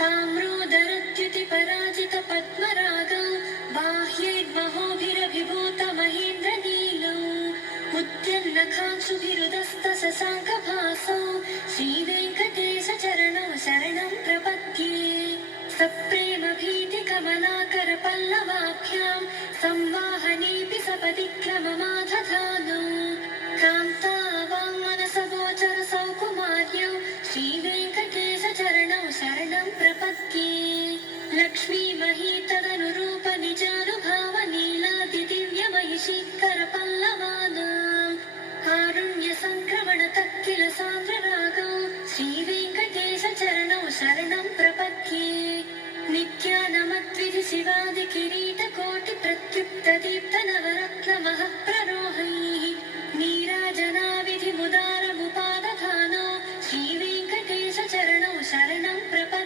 ताम्रोदरद्युतिपराजितपद्मरागौ बाह्यैर्महोभिरभिभूतमहेन्द्रनीलौ उद्यन्नखांशुभिरुदस्तशशाङ्कभासौ श्रीवेङ्कटेशचरणौ शरणं प्रपद्ये। सप्रेमभीतिकमलाकरपल्लवाभ्यां संवाहनेऽपि सपदि क्रममादधानौ कान्तावाङ्मनसगोचरसौकुमार्यौ श्रीवेङ्कटेशचरणौ शरणं प्रपद्ये। लक्ष्मीमहीतदनुरूपनिजानुभावनीलादिदिव्यमहिषीकरपल्लवानां कारुण्यसङ्क्रमणतत्किल सान्द्ररागौ श्रीवेङ्कटेशचरणौ शरणं प्रपद्ये। नित्यानमद्विधि शिवादिकिरीटकोटिप्रत्युक्तदीप्तनवरत्नमः प्ररोहैः नीराजनाविधिमुदारमुपादधानो श्रीवेङ्कटेशचरणौ शरणं प्रपद्ये।